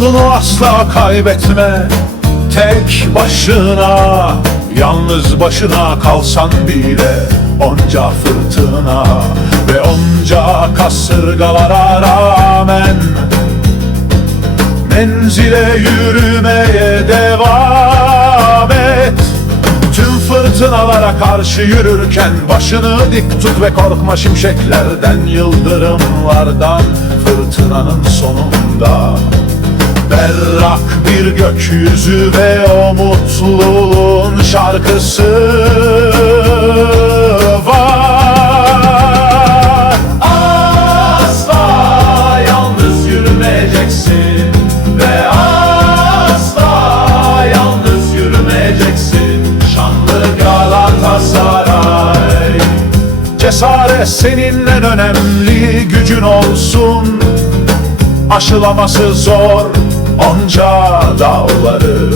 Umudunu asla kaybetme. Tek başına Yalnız başına kalsan bile Onca fırtına Ve onca kasırgalara rağmen Menzile yürümeye devam et. Tüm fırtınalara karşı yürürken Başını dik tut ve korkma şimşeklerden Yıldırımlardan Fırtınanın sonunda Berrak bir gökyüzü ve o mutluluğun şarkısı var. Asla yalnız yürümeyeceksin Ve asla yalnız yürümeyeceksin. Şanlı Galatasaray. Cesaret senin en önemli gücün olsun. Aşılaması zor onca dağları.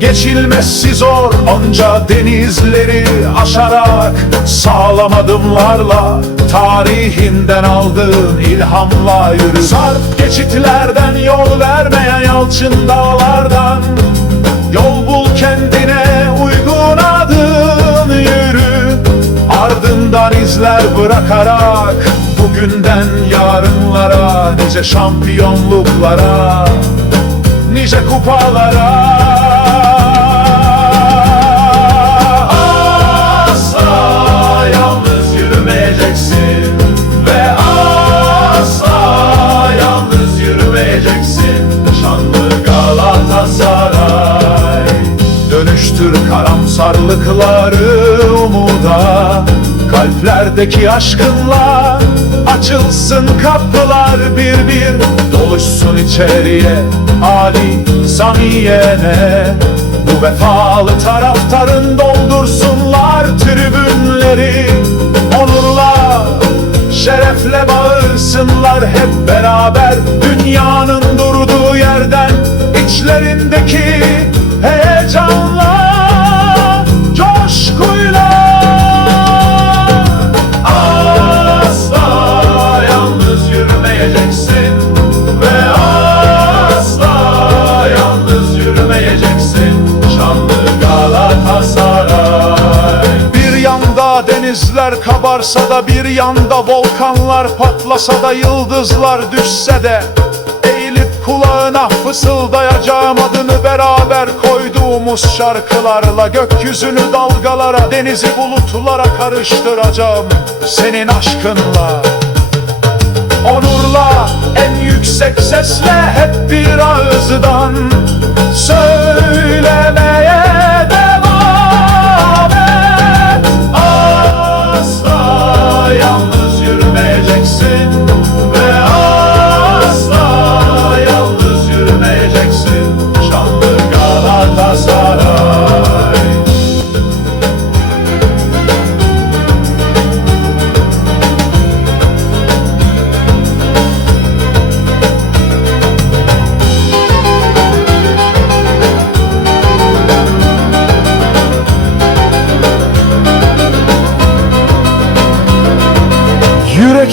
Geçilmesi zor onca denizleri aşarak Sağlam adımlarla tarihinden aldığın ilhamla yürü. Sarp geçitlerden yol vermeyen yalçın dağlardan Yol bul kendine uygun adım yürü. Ardından izler bırakarak Bugünden yarınlara Nice şampiyonluklara Nice kupalara. Asla yalnız yürümeyeceksin Ve asla yalnız yürümeyeceksin. Şanlı Galatasaray Dönüştür karamsarlıkları umuda Kalplerdeki aşkınla açılsın kapılar bir bir Doluşsun içeriye Ali Samiye'ne. Bu vefalı taraftarın doldursunlar tribünleri. Onurla, şerefle bağırsınlar hep beraber. Dünyanın durduğu yerden içlerindeki heyecanla denizler kabarsa da Bir yanda volkanlar patlasa da Yıldızlar düşse de Eğilip kulağına fısıldayacağım adını beraber koyduğumuz şarkılarla Gökyüzünü dalgalara, denizi bulutlara karıştıracağım Senin aşkınla. Onurla, en yüksek sesle hep bir ağızdan yürümeyeceksin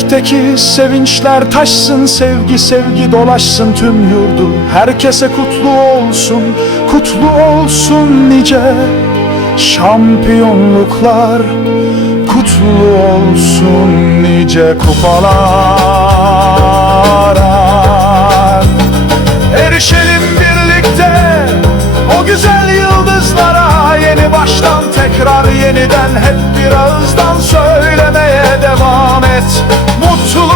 Yürekteki sevinçler taşsın sevgi sevgi dolaşsın tüm yurdu Herkese kutlu olsun kutlu olsun nice şampiyonluklar. Kutlu olsun nice kupalara Erişelim birlikte o güzel yıldızlara Yeni baştan tekrar yeniden hep bir ağızdan söylemeye devam et. Mutlu